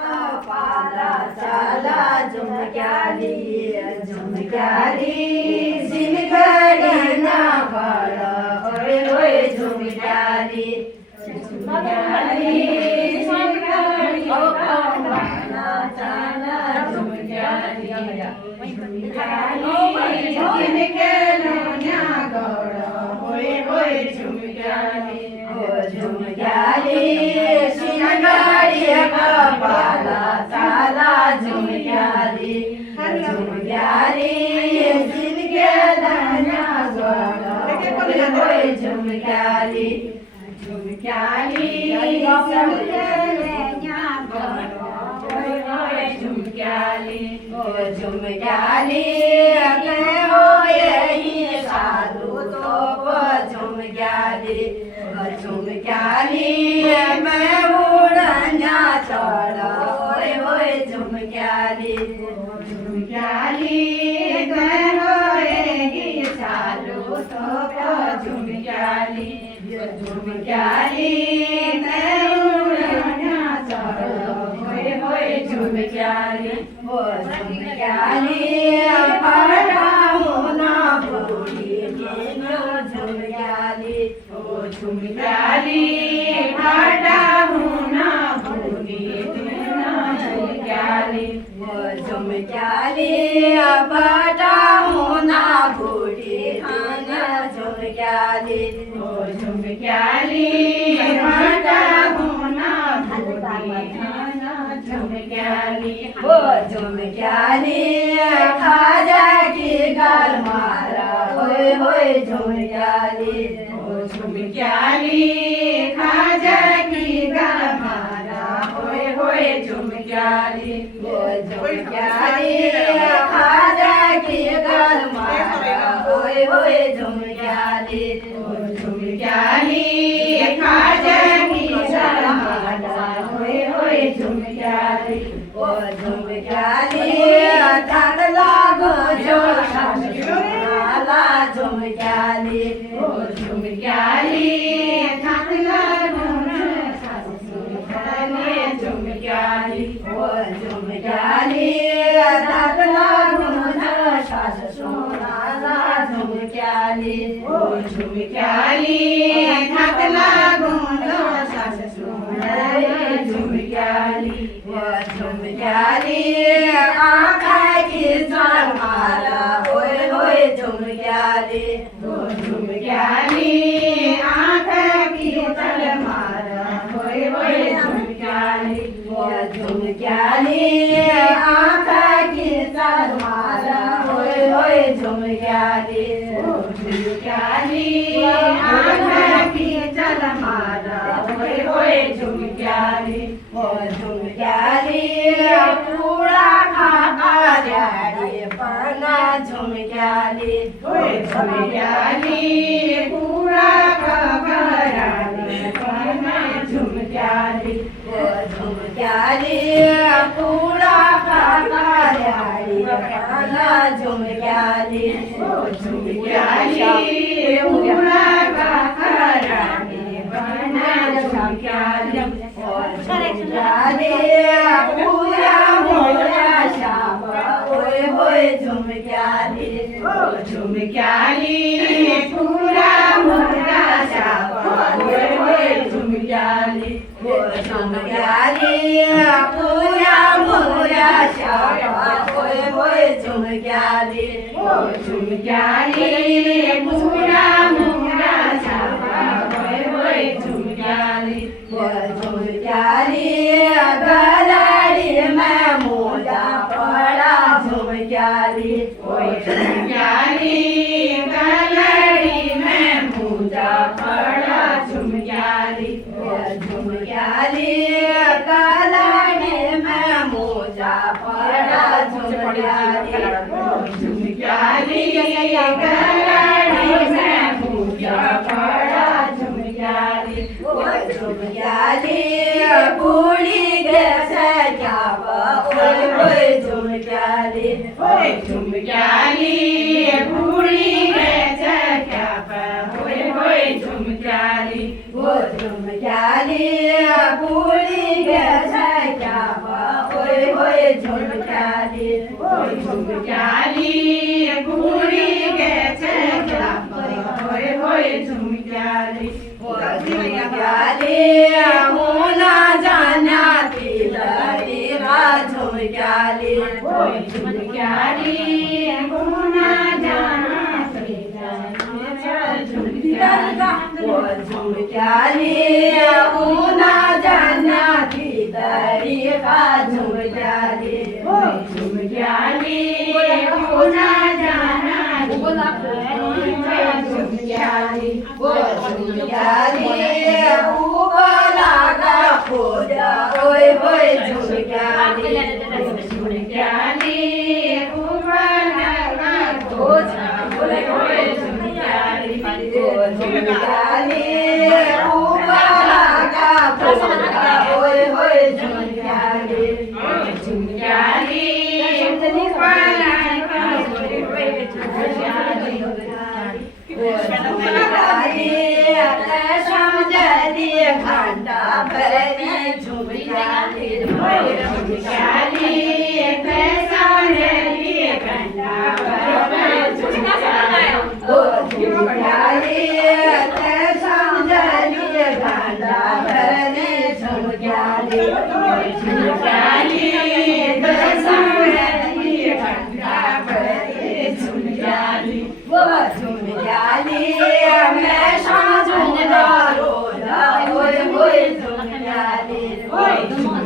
कपाला चाला झुमक्याली झुमक्याली जिनगडी ना फळ होय होय झुमक्याली झुमक्याली जिनगडी कपाला चाला झुमक्याली झुमक्याली जिनगडी ना गड होय होय झुमक्याली झुमक्याली शिनगाडी कपाला चाला झुमक्याली झुमक्याली जिनगेल्या गोड होय झुमक्याली झुमक्याली जिनगेल्या गोड होय होय झुमक्याली झुमक्याली होय ही साधू तोप झुमक्याली झुमक्याली मैं उड़ना चढ़ होय होय झुमक्याली झुमक्याली मैं होएगी चालू तो झुमक्याली झुमक्याली मैं उड़ना चढ़ होय होय झुमक्याली झुमक्याली पराहुना भूली झुमक्याली झुमक्याली पराहुना भूली झुमक्याली झुमक्याली पराहुना भूली झुमक्याली झुमक्याली पराहुना भूली झुमक्याली झुमक्याली खाजा की गाल मारा होय होय झुमक्याली झुमक्याली खाजा की गाल मारा होय होय झुमक्याली झुमक्याली खाजा की गाल मारा होय होय झुमक्याली झुमक्याली खाजा की गाल मारा होय होय झुमक्याली झुमक्याली थाट लागो जोशाला झुमक्याली झुमक्याली थाट लागो झुमक्याली झुमक्याली थाट लागो सोनाला झुमक्याली झुमक्याली थाट लागो झुमक्याली झुमक्याली आखाची चाल मारा होय होय झुमक्याली झुमक्याली आखाची चाल मारा होय होय झुमक्याली झुमक्याली आखाची चाल मारा होय होय झुमक्याली झुमक्याली आखाची चाल मारा होय होय झुमक्याली झुमक्याली पुळा खाकाऱ्याडी पणा झुमक्याली झुमक्याली पुळा खाकाऱ्याडी पणा झुमक्याली झुमक्याली पुळा खाकाऱ्याडी पणा झुमक्याली झुमक्याली पुळा खाकाऱ्याडी पणा झुमक्याली झुमक्याली पुया मोया शाप होय होय झुमक्याली झुमक्याली पुरा मोया शाप होय होय झुमक्याली झुमक्याली पुया मोया शाप होय होय झुमक्याली झुमक्याली पुरा मोया शाप होय होय झुमक्याली झुमक्याली गलाडी मैं मोजा पड़ा झुमक्याली झुमक्याली गलाडी मैं मोजा पड़ा झुमक्याली झुमक्याली गलाडी मैं मोजा पड़ा झुमक्याली झुमक्याली गलाडी मैं मोजा पड़ा झुमक्याली झुमक्याली पुळी घ्यायच्या होय होय झुमक्याली झुमक्याली पुळी घ्यायच्या होय होय झुमक्याली झुमक्याली पुळी घ्यायच्या झुमक्याली गुरी घ्यायचे होय होय झुमक्याली झुमक्याली मुना जाण्याची लरी झुमक्याली झुमक्याली मुना जाण्याची झुमक्याली मुना जाण्याची लरी झुमक्याली झुमक्याली मुना जाण्याची झुमक्याली झुमक्याली उबला गा फोड्या होय होय झुमक्याली झुमक्याली उबला गा फोड्या होय होय झुमक्याली झुमक्याली उबला गा फोड्या होय होय झुमक्याली झुमक्याली उबला गा फोड्या झुमक्याली समजली घंटा भरी झुमक्याली झुमक्याली समजली घंटा भरी झुमक्याली समजली घंटा भरी झुमक्याली झुमक्याली समजली घंटा भरी झुमक्याली झुमक्याली मैं